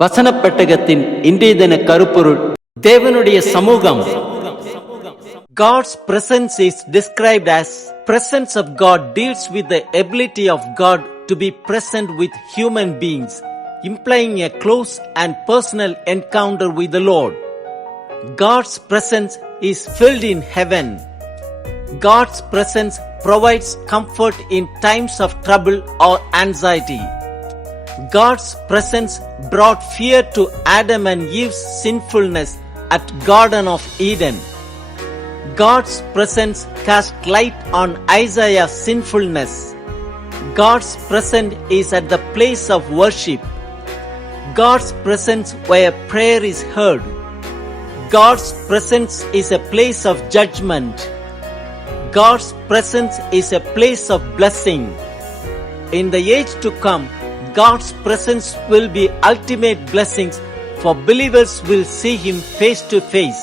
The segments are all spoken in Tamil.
வசனப் பெட்டகத்தின் இன்றைய தின கருப்பொருள் தேவனுடைய சமூகம் God's presence is described as presence of God deals with the ability of God to be present with human beings, implying a close and personal encounter with the Lord. God's presence is filled in heaven. God's presence provides comfort in times of trouble or anxiety. God's presence brought fear to Adam and Eve's sinfulness at Garden of Eden. God's presence cast light on Isaiah's sinfulness. God's presence is at the place of worship. God's presence where prayer is heard. God's presence is a place of judgment. God's presence is a place of blessing. In the age to come, God's presence will be ultimate blessings for believers will see him face to face.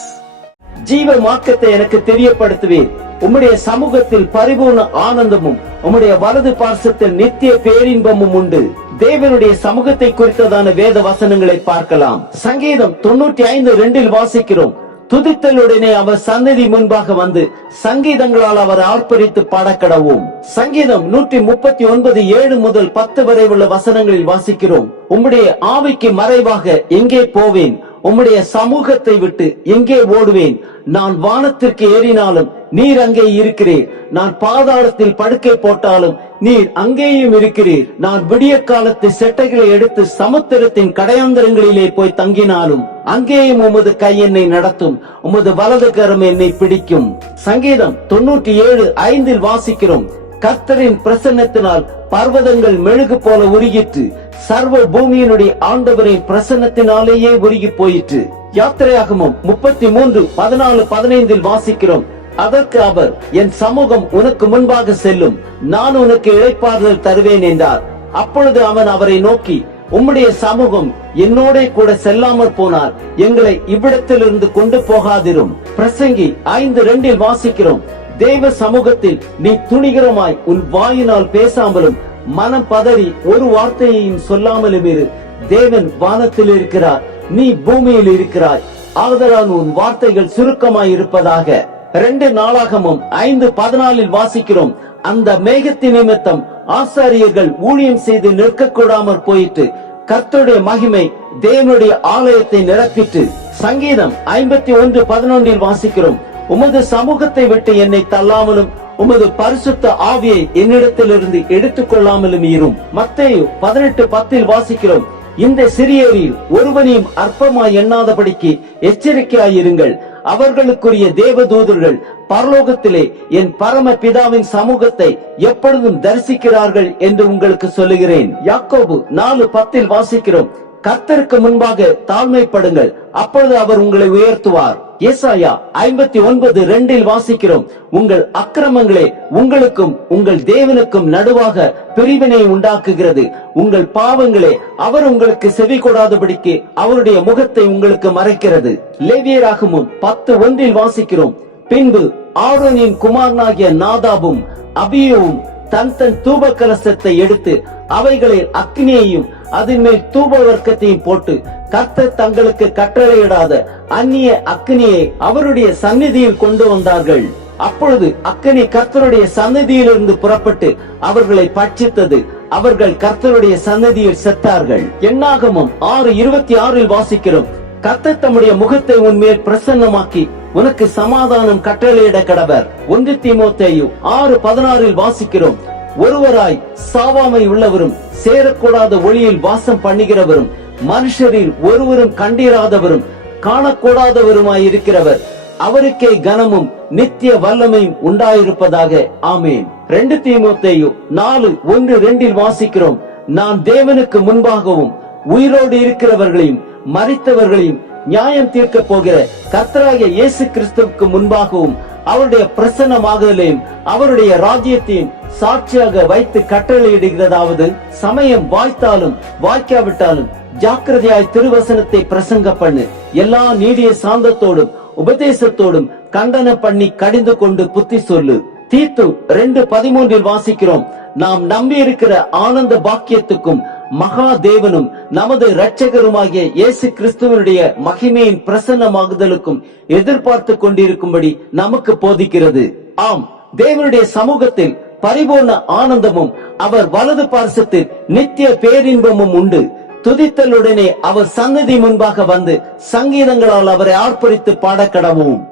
ஜீவ மார்க்கத்தை எனக்கு தெரியப்படுத்துவேன் உம்முடைய சமூகத்தில் பரிபூர்ண ஆனந்தமும் உம்முடைய வலது பார்சத்தில் நித்திய பேரின்பமும் உண்டு. தேவனுடைய சமூகத்தை குறித்ததான வேத வசனங்களை பார்க்கலாம். சங்கீதம் தொண்ணூற்றி ஐந்து ரெண்டில் வாசிக்கிறோம். துதித்தலுடனே அவர் சந்நிதி முன்பாக வந்து சங்கீதங்களால் அவர் ஆர்ப்பரித்து பாடக்கடவோம். சங்கீதம் நூற்றி முப்பத்தி ஒன்பது ஏழு முதல் பத்து வரை உள்ள வசனங்களில் வாசிக்கிறோம். உம்முடைய ஆவிக்கு மறைவாக எங்கே போவேன்? உம்முடைய சமூகத்தை விட்டு எங்கே ஓடுவேன்? நான் வானத்திற்கு ஏறினாலும் நீர் அங்கே இருக்கிறீர். நான் பாதாளத்தில் படுக்கை போட்டாலும் நீர் அங்கேயும் இருக்கிறீர். நான் விடிய காலத்து செட்டைகளை எடுத்து சமுத்திரத்தின் கடையாந்தரங்களிலே போய் தங்கினாலும் அங்கேயும் உமது கை என்னை நடத்தும். உமது வலது கரம் என்னை பிடிக்கும். சங்கீதம் தொண்ணூற்றி ஏழு ஐந்தில் வாசிக்கிறோம். கர்த்தரின் பிரசன்னத்தினால் பர்வதங்கள் மெழுகு போல உருகிற்று. சர்வ பூமியினுடைய ஆண்டவரின் பிரசன்னத்தினாலேயே உருகி போயிற்று. யாத்திரையாகமும் முப்பத்தி மூன்று பதினாலு பதினைந்தில் வாசிக்கிறோம். அதற்கு அவர் என் சமூகம் உனக்கு முன்பாக செல்லும். நான் உனக்கு இழைப்பாறுதல் தருவேன் என்றார். அப்பொழுது அவன் அவரை நோக்கி உம்முடைய சமூகம் என்னோட கூட செல்லாமற் போனார். எங்களை இவ்விடத்திலிருந்து கொண்டு போகாதிரும். பிரசங்கி ஐந்து ரெண்டில் வாசிக்கிறோம். தேவ சமூகத்தில் நீ துணிகரமாய் உன் வாயினால் பேசாமலும் மனம் பதறி ஒரு வார்த்தையையும் சொல்லாமலும் இரு. தேவன் வானத்தில் இருக்கிறார். நீ பூமியில் இருக்கிறாய். ஆதலால் உன் வார்த்தைகள் சுருக்கமாய் இருப்பதாக ரெண்டு நாளாகமும் ஐந்து பதினாலில் வாசிக்கிறோம். அந்த மேகத்தின் நிமித்தம் ஆசாரியர்கள் ஊழியம் செய்து நிற்கக்கூடாமற் போயிட்டு கர்த்தருடைய மகிமை தேவனுடைய ஆலயத்தை நிரப்பிட்டு சங்கீதம் ஐம்பத்தி ஒன்று பதினொன்றில் வாசிக்கிறோம். உமது சமூகத்தை விட்டு என்னை தள்ளாமலும் உமது பரிசுத்த ஆவியை என்னிடத்திலிருந்து எடுத்துக் கொள்ளாமலும் இரும். மத்தேயு பதினெட்டு பத்தில் வாசிக்கிறோம். இந்த சிறியரில் ஒருவனையும் அற்பமாய் எண்ணாதபடிக்கு எச்சரிக்கையாயிருங்கள். அவர்களுக்குரிய தேவதூதர்கள் பரலோகத்திலே என் பரம பிதாவின் சமூகத்தை எப்பொழுதும் தரிசிக்கிறார்கள் என்று உங்களுக்கு சொல்லுகிறேன். யாக்கோபு நாலு பத்தில் வாசிக்கிறோம். கத்தருக்கு முன்பாக தாழ்மைப்படுங்கள். அப்பொழுது அவர் உங்களை உயர்த்துவார். ஏசாயா ஐம்பத்தி ஒன்பது ரெண்டில் வாசிக்கிறோம். உங்கள் அக்கிரமங்களே உங்களுக்கும் உங்கள் தேவனுக்கும் நடுவாக பிரிவினை உண்டாக்குகிறது. உங்கள் பாவங்களே அவர் உங்களுக்கு செவி கொடாதபடிக்கு அவருடைய முகத்தை உங்களுக்கு மறைக்கிறது. லேவியராகமும் பத்து ஒன்றில் வாசிக்கிறோம். பின்பு ஆரோனின் குமாரனாகிய நாதாபும் அபியவும் தன் தன் தூப கலசத்தை எடுத்து அவைகளில் அக்னியையும் அதன் மேல் தூப வர்க்கத்தையும் போட்டு கர்த்தர் தங்களுக்கு கட்டளையிடாத அந்நிய அக்னியை அவருடைய சந்நிதியில் கொண்டு வந்தார்கள். அப்பொழுது அக்கனி கர்த்தருடைய சன்னதியிலிருந்து புறப்பட்டு அவர்களை பட்சித்தது. அவர்கள் கர்த்தருடைய சன்னதியில் செத்தார்கள். எண்ணாகமும் ஆறு இருபத்தி ஆறில் வாசிக்கிறோம். கர்த்தர் தம்முடைய முகத்தை உன்மேல் பிரசன்னமாக்கி உனக்கு சமாதானம் கட்டளையிட கடவர். ஒன்று திமுத்தையும் ஆறு பதினாறில் வாசிக்கிறோம். ஒருவராய் சாவாமை உள்ளவரும் சேரக்கூடாத ஒளியில் வாசம் பண்ணுகிறவரும் மனுஷரில் ஒருவரும் கண்டிராதவரும் காணக்கூடாதவருமாய் இருக்கிறவர். அவருக்கே கனமும் நித்திய வல்லமையும் உண்டாயிருப்பதாக. ஆமேன். ரெண்டு தீமோத்தையும் நாலு ஒன்று ரெண்டில் வாசிக்கிறோம். நான் தேவனுக்கு முன்பாகவும் உயிரோடு இருக்கிறவர்களையும் மறித்தவர்களையும் நியாயம் தீர்க்க போகிற கர்த்தராகிய இயேசு கிறிஸ்துவுக்கு முன்பாகவும் அவருடைய பிரசன்னமாகுதலையும் அவருடைய ராஜ்யத்தையும் சாட்சியாக வைத்து கட்டளையிடுகிறதாவது சமயம் வாய்த்தாலும் வாய்க்காவிட்டாலும் ஜாக்கிரதையாய் திருவசனத்தை பிரசங்க பண்ணு. எல்லா நீடிய சாந்தத்தோடும் உபதேசத்தோடும் கண்டன பண்ணி கடிந்து கொண்டு புத்தி சொல்லு. தீத்து ரெண்டு பதிமூன்றில் வாசிக்கிறோம். நாம் நம்பி இருக்கிற ஆனந்த பாக்கியத்துக்கும் மகா தேவனும் நமது இரட்சகருமாகிய இயேசு கிறிஸ்துவனுடைய மகிமையின் பிரசன்னமாகுதலுக்கும் எதிர்பார்த்து கொண்டிருக்கும்படி நமக்கு போதிக்கிறது. ஆம் தேவனுடைய சமூகத்தில் பரிபூர்ண ஆனந்தமும் அவர் வலது பார்சத்தில் நித்திய பேரின்பமும் உண்டு. துதித்தலுடனே அவர் சன்னதி முன்பாக வந்து சங்கீதங்களால் அவரை ஆர்ப்பரித்து பாடக்கடவும்.